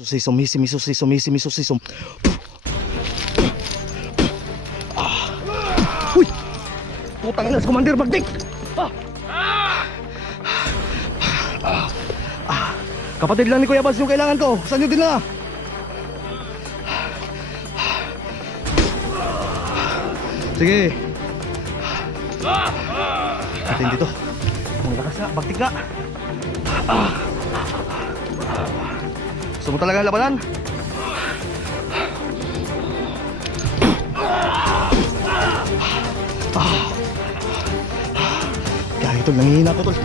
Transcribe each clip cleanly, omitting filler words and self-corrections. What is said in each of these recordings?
Susisom, hisim, susisom, hisim, susisom. Uy! Putang ina, Commander Magdik! Kapatid lang ni Kuya Bas yung kailangan ko. Saan nyo din na? Sige. Atin dito. Ang lakas na, Magdik na. Gusto mo talaga labanan? Kaya ito, nangihina ko tol.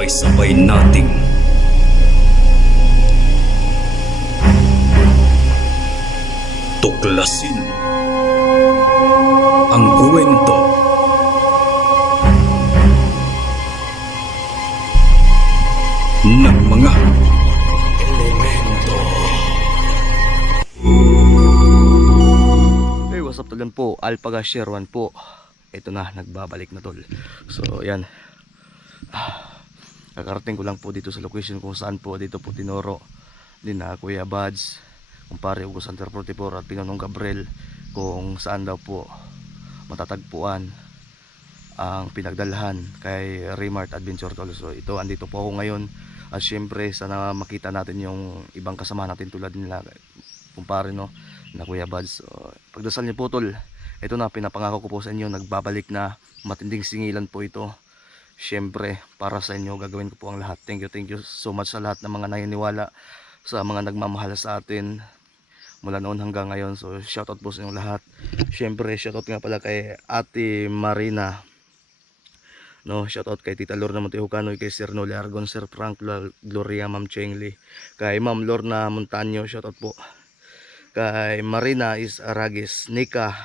Sabay-sabay nating tuklasin ang kwento ng mga elemento. Hey, what's up tol, yan po, Alpaga Share 1 po. Ito na, nagbabalik na tol. So, yan. Kakarating ko lang po dito sa location kung saan po dito po tinuro din na Kuya Bads, kumpare Ugo Center 44 at Pinonong Gabriel kung saan daw po matatagpuan ang pinagdalhan kay Remart Adventure tol. So ito, andito po ako ngayon at syempre sana makita natin yung ibang kasama natin tulad nila kumpare no na Kuya Bads. So, pagdasal niyo po tol, ito na, pinapangako ko po sa inyo, nagbabalik na, matinding singilan po ito. Syempre, para sa inyo, gagawin ko po ang lahat. Thank you so much sa lahat ng mga naniniwala, sa mga nagmamahal sa atin mula noon hanggang ngayon. So, shoutout po sa inyong lahat. Syempre, shoutout nga pala kay Ate Marina. No, shoutout kay Tita Lorna Montehukano, kay Sir Noli Argon, Sir Frank Gloria, Ma'am Chengli, kay Ma'am Lorna Montaño, shoutout po. Kay Marina is Aragis, Nika,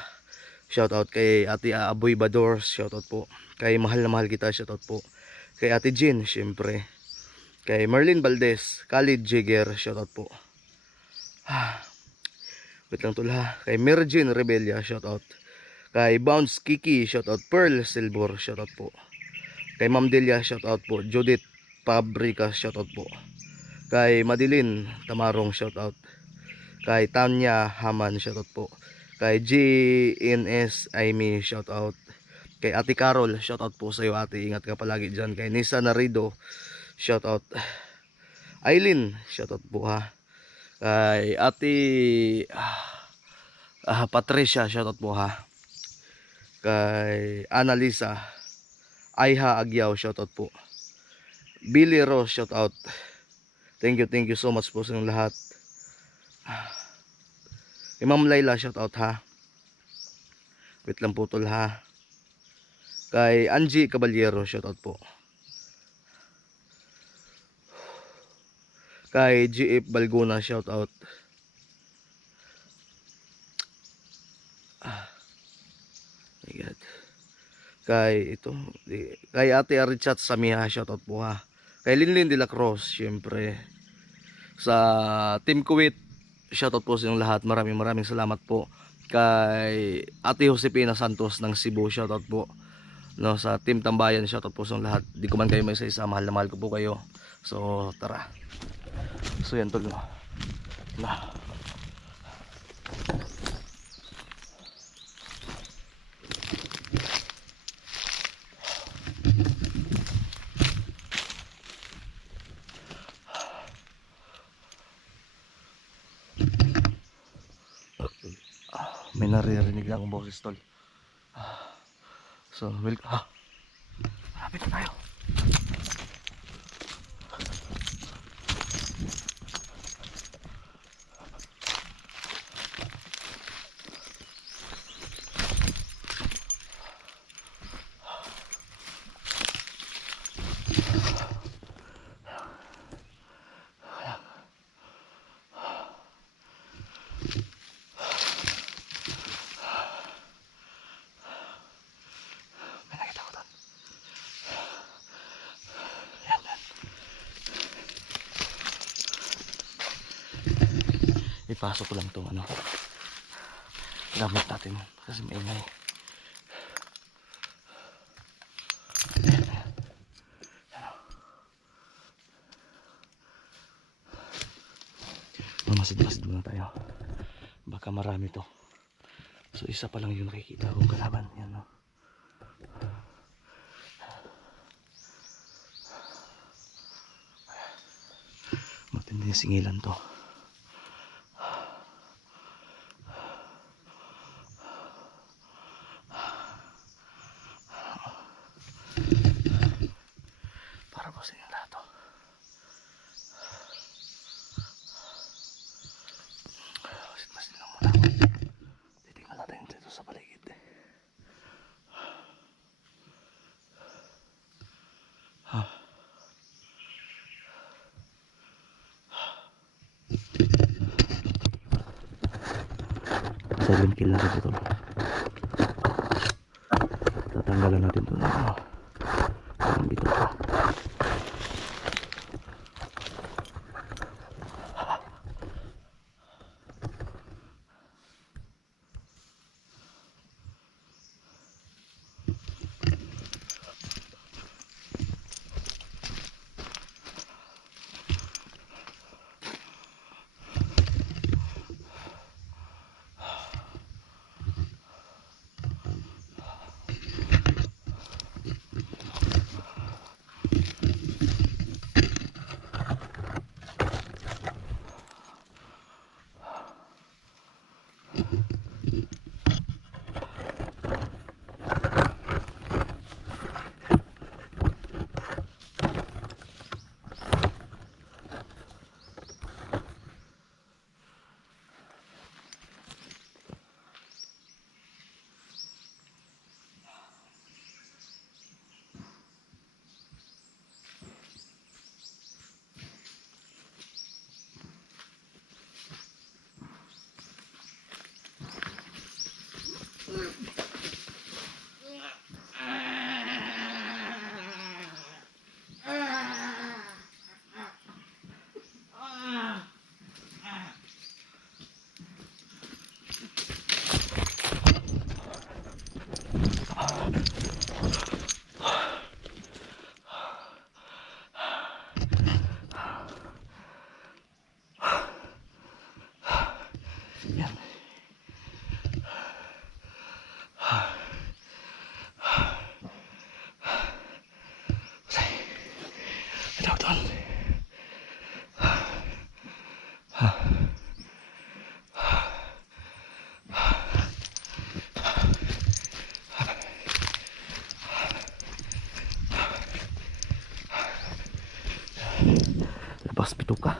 shoutout kay Ate Aboy Bador, shoutout po. Kay mahal na mahal kita, shoutout po. Kay Ate Jean, syempre. Kay Marlene Valdez, Khalid Jigger, shoutout po. Wait lang tol ha. Kay Merjin Rebellia, shoutout. Kay Bounce Kiki, shoutout. Pearl Silver, shoutout po. Kay Ma'am Delia, shoutout po. Judith Pabrika, shoutout po. Kay Madeline Tamarong, shoutout. Kay Tanya Haman, shoutout po. Kay GNS Aimee, shoutout. Kay Ate Carol, shoutout po sa iyo ate, ingat ka palagi dyan. Kay Nisa Narido, shoutout. Aileen, shoutout po ha. Kay Ate Patricia, shoutout po ha. Kay Annalisa Aiha Agyaw, shoutout po. Billy Rose, shoutout. Thank you so much po sa inyong lahat. Kay Ma'am Layla, shoutout ha. Wait lang po tol ha. Kay Angie Caballero, shoutout po. Kay GF Balgona, shoutout. My God. Kay Ate Arichat Samiha, shoutout po ha. Kay Linlin de la Cruz, syempre. Sa Team Kuwait, shoutout po sa inyong lahat. Maraming salamat po. Kay Ate Josepina Santos ng Cebu, shoutout po. No, sa Team Tambayan, shoutout po sa lahat. Di ko man kayo may isa-isa, mahal na mahal ko po kayo. So tara. So yan tol no. May naririnig akong boses tol. So, welcome. Malapit na tayo. ipasok ko lang itong ano, gamit natin kasi maingay. Mamasid-masid muna tayo, baka marami to. So isa pa lang yung nakikita kong kalaban. Yan, no? Matindi yung singilan to. Para po sa inyo lahat to. Masid-masid lang muna ako. Titingnan natin dito sa paligid. Silent kill natin ito. Tatanggalan natin ito na ang bito pa. Yan. Ito doon. Labas pito ka.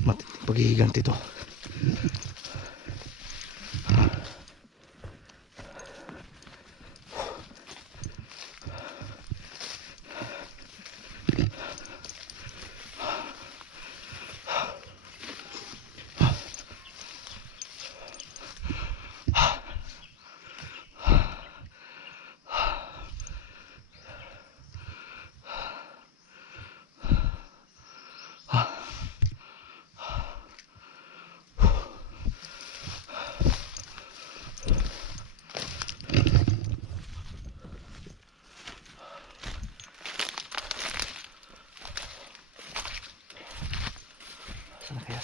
Matinding paghihiganti ito.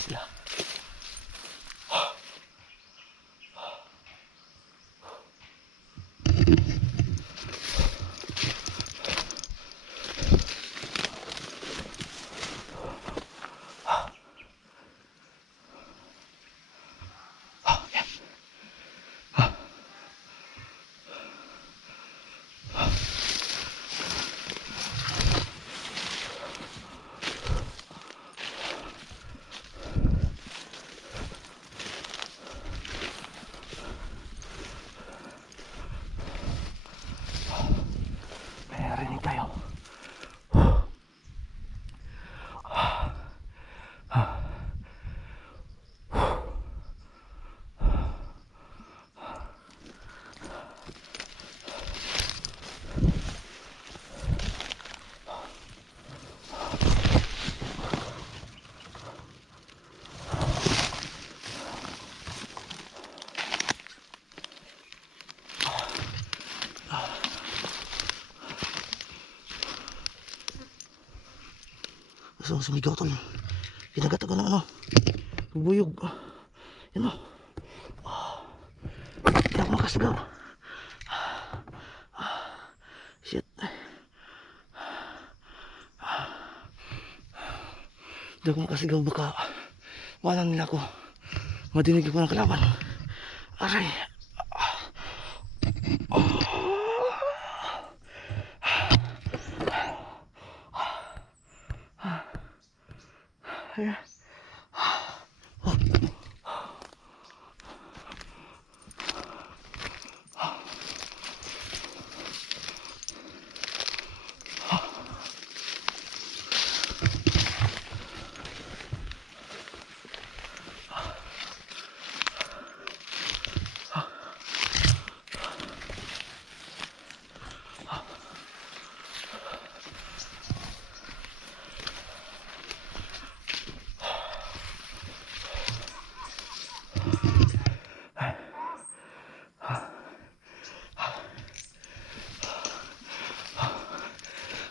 sila. May narinig tayo. So, sumigaw tol. Kinagat ako ng ano. Bubuyog. Yan o. Hindi ako makasigaw. Shit. Hindi ako makasigaw. Baka walang nila ako. Madinig ako ng kalaban. Aray. Ayan.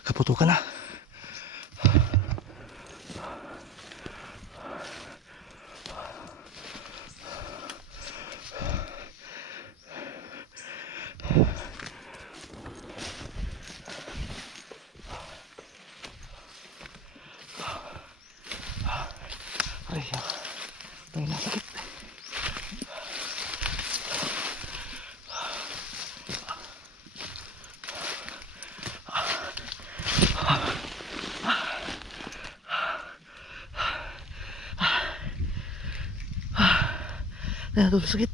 Kaputukan na. Aray, tayo na sakit. Ayan, tuloy sakit.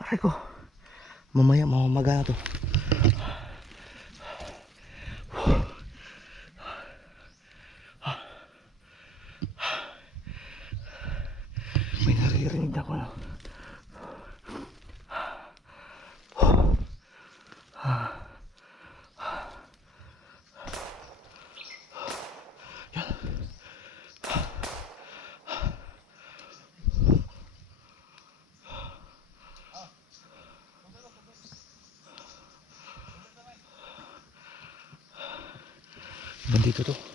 Aray ko. Mamaya mamamaga na to. May naririnig ako no. Bandito to.